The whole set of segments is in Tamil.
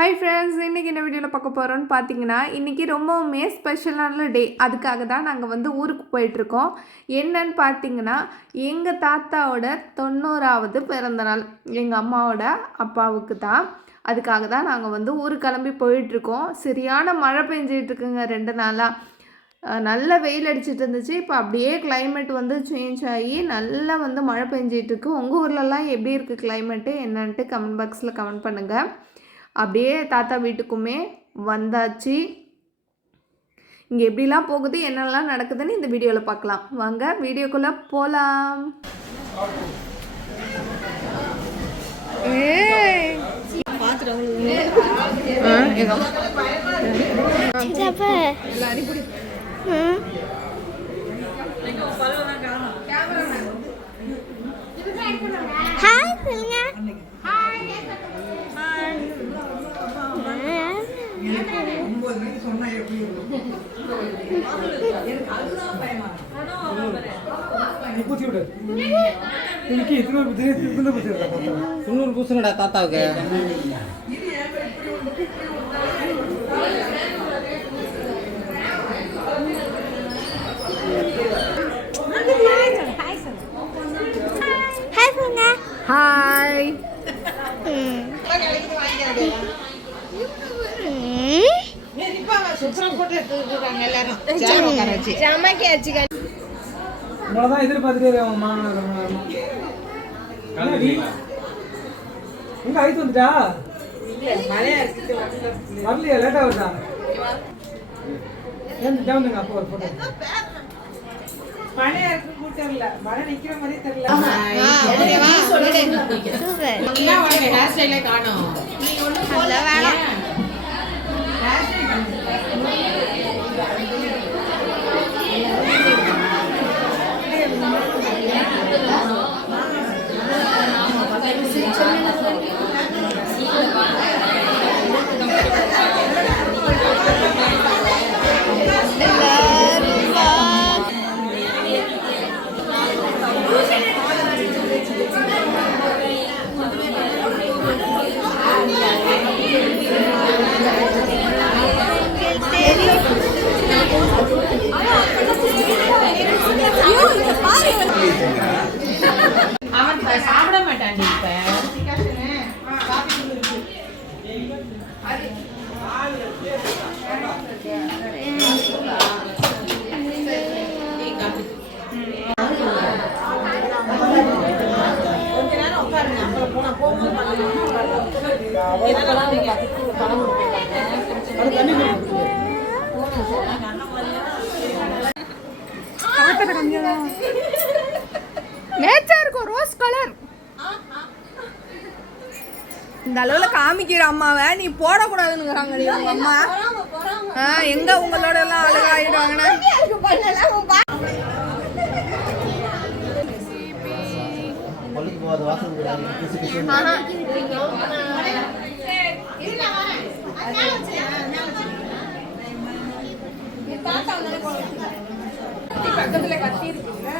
ஹாய் ஃப்ரெண்ட்ஸ் இன்றைக்கி என்ன வீடியோவில் பார்க்க போகிறோன்னு பார்த்தீங்கன்னா இன்றைக்கி ரொம்பவுமே ஸ்பெஷலான டே அதுக்காக தான் நாங்கள் வந்து ஊருக்கு போயிட்டுருக்கோம். என்னன்னு பார்த்தீங்கன்னா எங்கள் தாத்தாவோட தொண்ணூறாவது பிறந்தநாள் எங்கள் அம்மாவோட அப்பாவுக்கு தான். அதுக்காக தான் நாங்கள் வந்து ஊருக்கு கிளம்பி போயிட்டுருக்கோம். சரியான மழை பெஞ்சிட்டு இருக்குங்க ரெண்டு நாளாக நல்ல வெயில் அடிச்சிட்டு இருந்துச்சு. இப்போ அப்படியே கிளைமேட் வந்து சேஞ்ச் ஆகி நல்லா வந்து மழை பெஞ்சிட்டு இருக்கு உங்கள் ஊர்லலாம் எப்படி இருக்குது கிளைமேட்டு என்னன்ட்டு கமெண்ட் பாக்ஸில் கமெண்ட் பண்ணுங்கள் அப்படியே தாத்தா வீட்டுக்குமே வந்தாச்சு. இங்கே எப்படிலாம் போகுது என்னெல்லாம் நடக்குதுன்னு இந்த வீடியோவில் பார்க்கலாம். வாங்க வீடியோக்குள்ளே போகலாம் ஏய் ஆ, எங்க அம்மா. ஹாய் சொல்லுங்க பூச்சி விடு. இன்னைக்கு இத்தனை பூச்சி சுண்ணூறு பூசணுடா தாத்தாவுக்கு. ஹாய் சொல்லுங்க ஹாய் ம். இவ்வளோதான் எதிர்பார்த்துட்டே இருக்கேன் எங்க ஆயிட்டு வந்துட்டா? வரலையா லேட்டா வருதா? ஏன் ஜாமுங்க அப்போ ஒரு போட்டோ சூப்பர். அந்த வேணாம். Obrigada. மேட்சா இருக்கும் ரோஸ் கலர். இந்த அளவுல காமிக்கிற அம்மாவை நீ போடக்கூடாதுங்கிறாங்க உங்க அம்மா. ஆஹ் எங்க உங்களோட எல்லாம் அழகாயிடுவாங்கன்னு? பள்ளிக்கு போகாத வாசல் பக்கத்துல கத்தி இருக்குல்ல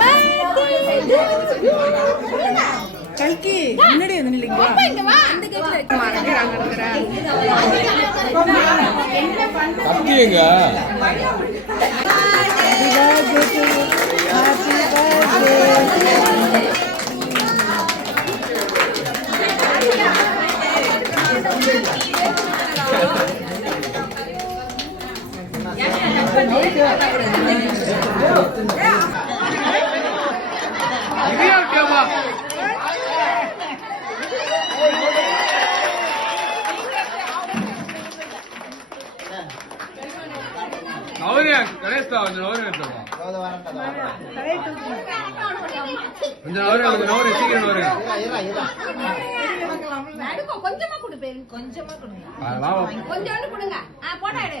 கல்கி முன்னாடி வந்து நில்லுங்க கத்தியங்க அவரே கொஞ்சம் எடுத்துருவோம் வரேன்டா கொஞ்சம் கொஞ்சம் சீக்கிரம் கொஞ்சமா கொடுப்பேன் கொஞ்சமா கொடுங்க கொஞ்சோண்டு கொடுங்க. ஆ போட்டா எடு.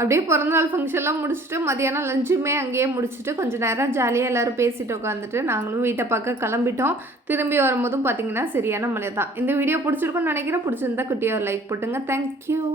அப்படியே பிறந்தநாள் ஃபங்க்ஷன்லாம் முடிச்சுட்டு மதியானம் லஞ்சுமே அங்கேயே முடிச்சுட்டு கொஞ்சம் நேரம் ஜாலியாக எல்லோரும் பேசிட்டு உட்காந்துட்டு நாங்களும் வீட்டை பார்க்க கிளம்பிட்டோம். திரும்பி வரும்போதும் பார்த்தீங்கன்னா சரியான மழை தான். இந்த வீடியோ பிடிச்சிருக்குன்னு நினைக்கிறேன். பிடிச்சிருந்தா குட்டியாக லைக் போட்டுங்க. தேங்க்யூ